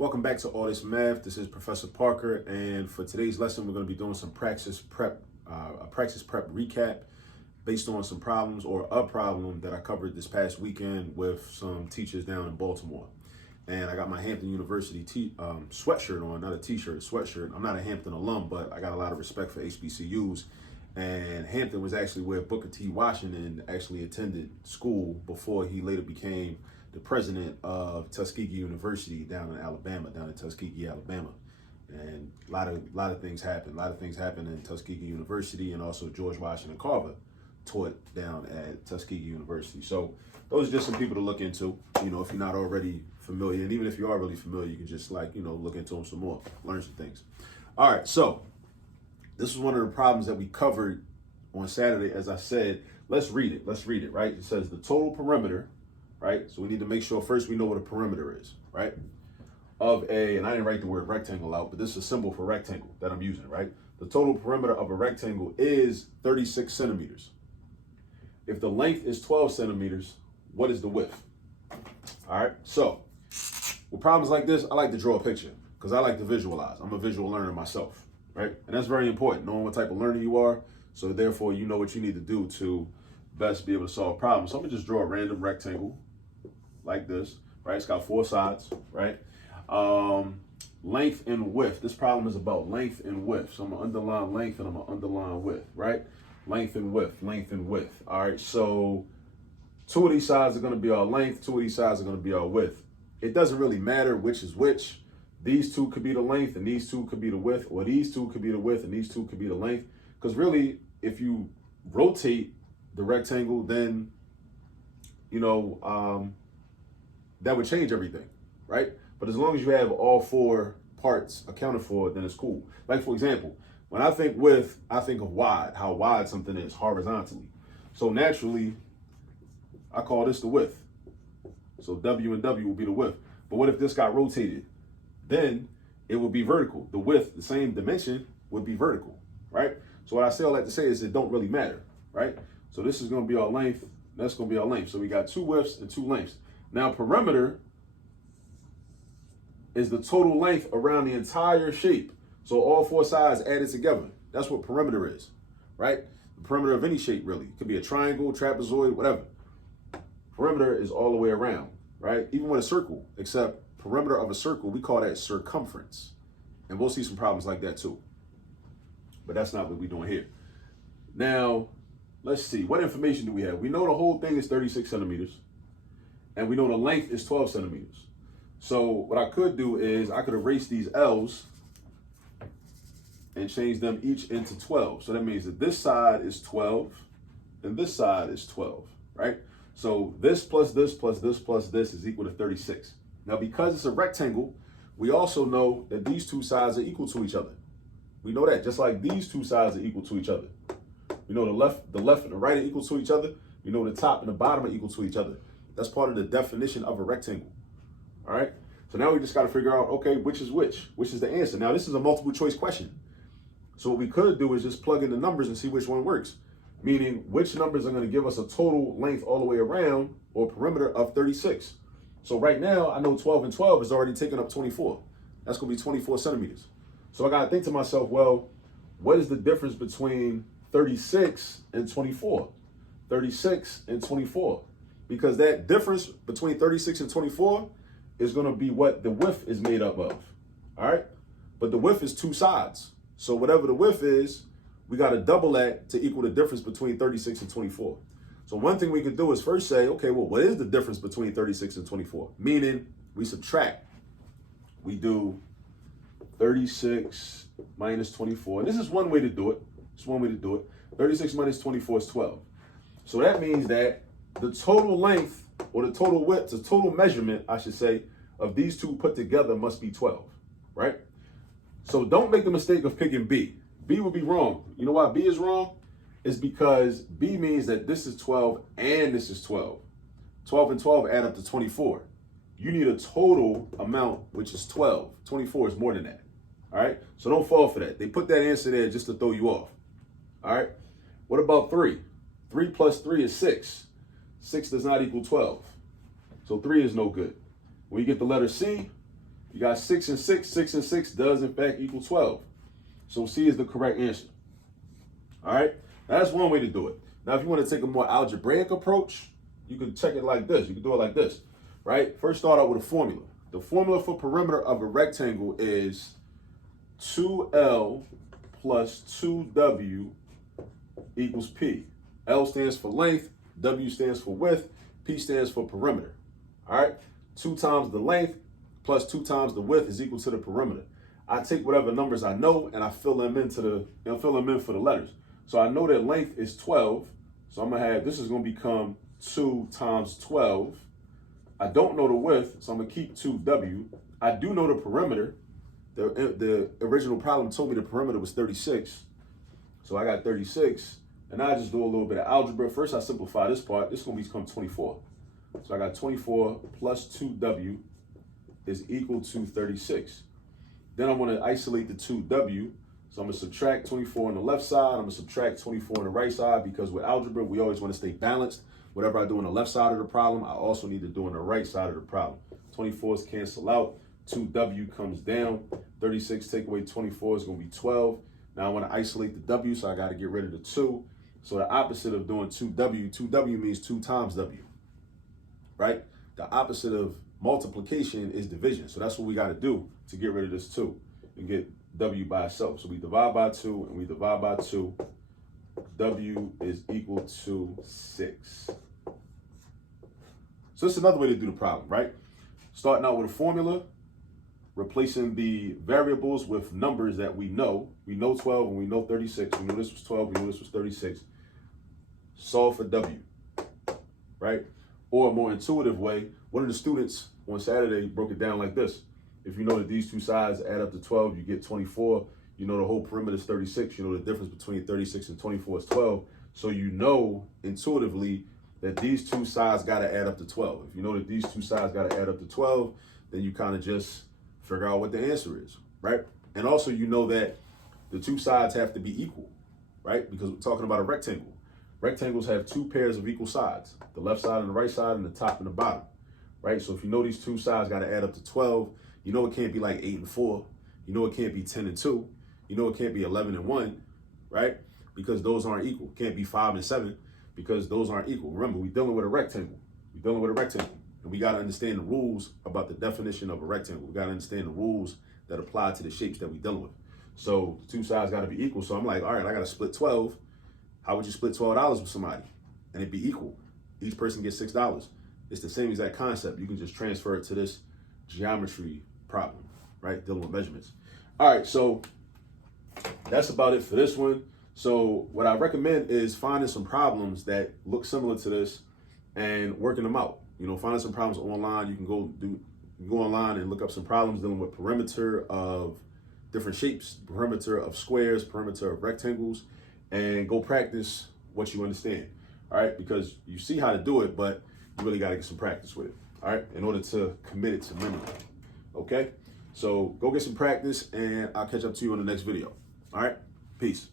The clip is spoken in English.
Welcome back to All This Math. This is Professor Parker, and for today's lesson, we're going to be doing some Praxis prep recap based on some problems or a problem that I covered this past weekend with some teachers down in Baltimore. And I got my Hampton University sweatshirt on, not a t-shirt, a sweatshirt. I'm not a Hampton alum, but I got a lot of respect for HBCUs. And Hampton was actually where Booker T. Washington actually attended school before he later became the president of Tuskegee University down in Tuskegee, Alabama. And a lot of things happened. A lot of things happened in Tuskegee University, and also George Washington Carver taught down at Tuskegee University. So those are just some people to look into, if you're not already familiar. And even if you are really familiar, you can just look into them some more, learn some things. All right, so this is one of the problems that we covered on Saturday. As I said, let's read it, right? It says the total perimeter, right? So we need to make sure first we know what a perimeter is, right? And I didn't write the word rectangle out, but this is a symbol for rectangle that I'm using, right? The total perimeter of a rectangle is 36 centimeters. If the length is 12 centimeters, what is the width? All right, so with problems like this, I like to draw a picture because I like to visualize. I'm a visual learner myself, right? And that's very important, knowing what type of learner you are. So therefore, you know what you need to do to best be able to solve problems. So I'm gonna just draw a random rectangle like this, right? It's got four sides, right? Length and width. This problem is about length and width. So I'm gonna underline length and I'm gonna underline width, right? Length and width, length and width. All right, so two of these sides are gonna be our length, two of these sides are gonna be our width. It doesn't really matter which is which. These two could be the length and these two could be the width, or these two could be the width and these two could be the length. Because really, if you rotate the rectangle, then, that would change everything, right? But as long as you have all four parts accounted for, then it's cool. Like, for example, when I think width, I think of wide, how wide something is horizontally. So naturally, I call this the width. So W and W will be the width. But what if this got rotated? Then it would be vertical. The width, the same dimension, would be vertical, right? So what I say all that to say is it don't really matter, right? So this is going to be our length. That's going to be our length. So we got two widths and two lengths. Now, perimeter is the total length around the entire shape. So all four sides added together. That's what perimeter is, right? The perimeter of any shape, really. It could be a triangle, trapezoid, whatever. Perimeter is all the way around, right? Even with a circle, except perimeter of a circle, we call that circumference. And we'll see some problems like that too. But that's not what we're doing here. Now, let's see. What information do we have? We know the whole thing is 36 centimeters. And we know the length is 12 centimeters. So what I could do is I could erase these L's and change them each into 12. So that means that this side is 12 and this side is 12, right? So this plus this plus this plus this is equal to 36. Now, because it's a rectangle, we also know that these two sides are equal to each other. We know that, just like these two sides are equal to each other. We know the left and the right are equal to each other. We know the top and the bottom are equal to each other. That's part of the definition of a rectangle. All right. So now we just got to figure out, okay, which is which is the answer. Now, this is a multiple choice question. So what we could do is just plug in the numbers and see which one works. Meaning, which numbers are going to give us a total length all the way around, or perimeter of 36. So right now, I know 12 and 12 is already taking up 24. That's going to be 24 centimeters. So I got to think to myself, well, what is the difference between 36 and 24? 36 and 24. Because that difference between 36 and 24 is going to be what the width is made up of. All right? But the width is two sides. So whatever the width is, we got to double that to equal the difference between 36 and 24. So one thing we could do is first say, okay, well, what is the difference between 36 and 24? Meaning we subtract. We do 36 minus 24. And this is one way to do it. It's one way to do it. 36 minus 24 is 12. So that means that the total length, or the total width, the total measurement, I should say, of these two put together must be 12, right? So don't make the mistake of picking B. B would be wrong. You know why B is wrong? It's because B means that this is 12 and this is 12. 12 and 12 add up to 24. You need a total amount, which is 12. 24 is more than that, all right? So don't fall for that. They put that answer there just to throw you off, all right? What about 3? 3 plus 3 is 6. 6 does not equal 12. So 3 is no good. When you get the letter C, You got 6 and 6. 6 and 6 does in fact equal 12. So C is the correct answer. All right, that's one way to do it. Now, if you want to take a more algebraic approach, you can check it like this. You can do it like this, right? First, start out with a formula. The formula for perimeter of a rectangle is 2L plus 2W equals P. L stands for length, W stands for width, P stands for perimeter. All right, 2 times the length plus 2 times the width is equal to the perimeter. I take whatever numbers I know and I fill them in for the letters. So I know that length is 12. So I'm gonna have, this is gonna become 2 times 12. I don't know the width, so I'm gonna keep 2W. I do know the perimeter. The original problem told me the perimeter was 36. So I got 36. And now I just do a little bit of algebra. First, I simplify this part. This is going to become 24. So I got 24 plus 2W is equal to 36. Then I'm going to isolate the 2W. So I'm going to subtract 24 on the left side. I'm going to subtract 24 on the right side because with algebra, we always want to stay balanced. Whatever I do on the left side of the problem, I also need to do on the right side of the problem. 24s cancel out. 2W comes down. 36 take away 24 is going to be 12. Now I want to isolate the W, so I got to get rid of the 2. So the opposite of doing 2W means 2 times W, right? The opposite of multiplication is division. So that's what we got to do to get rid of this 2 and get W by itself. So we divide by 2 and we divide by 2. W is equal to 6. So this is another way to do the problem, right? Starting out with a formula, replacing the variables with numbers that we know. We know 12 and we know 36. We know this was 12, we know this was 36. Solve for W, right? Or a more intuitive way, one of the students on Saturday broke it down like this. If you know that these two sides add up to 12, you get 24. You know the whole perimeter is 36. You know the difference between 36 and 24 is 12. So you know intuitively that these two sides got to add up to 12. If you know that these two sides got to add up to 12, then you kind of just figure out what the answer is, right? And also you know that the two sides have to be equal, right? Because we're talking about a rectangle. Rectangles have 2 pairs of equal sides, the left side and the right side and the top and the bottom, right? So if you know these two sides got to add up to 12, you know it can't be like 8 and 4. You know it can't be 10 and 2. You know it can't be 11 and 1, right? Because those aren't equal. It can't be 5 and 7 because those aren't equal. Remember, we're dealing with a rectangle. We're dealing with a rectangle. And we got to understand the rules about the definition of a rectangle. We got to understand the rules that apply to the shapes that we're dealing with. So the two sides got to be equal. So I'm like, all right, I got to split 12. How would you split $12 with somebody and it be equal? Each person gets $6. It's the same exact concept. You can just transfer it to this geometry problem, right? Dealing with measurements. All right, so that's about it for this one. So what I recommend is finding some problems that look similar to this and working them out. You know, finding some problems online. You can go online and look up some problems dealing with perimeter of different shapes, perimeter of squares, perimeter of rectangles, and go practice what you understand. All right, because you see how to do it, but you really got to get some practice with it. All right, in order to commit it to memory. Okay, so go get some practice, and I'll catch up to you in the next video. All right, peace.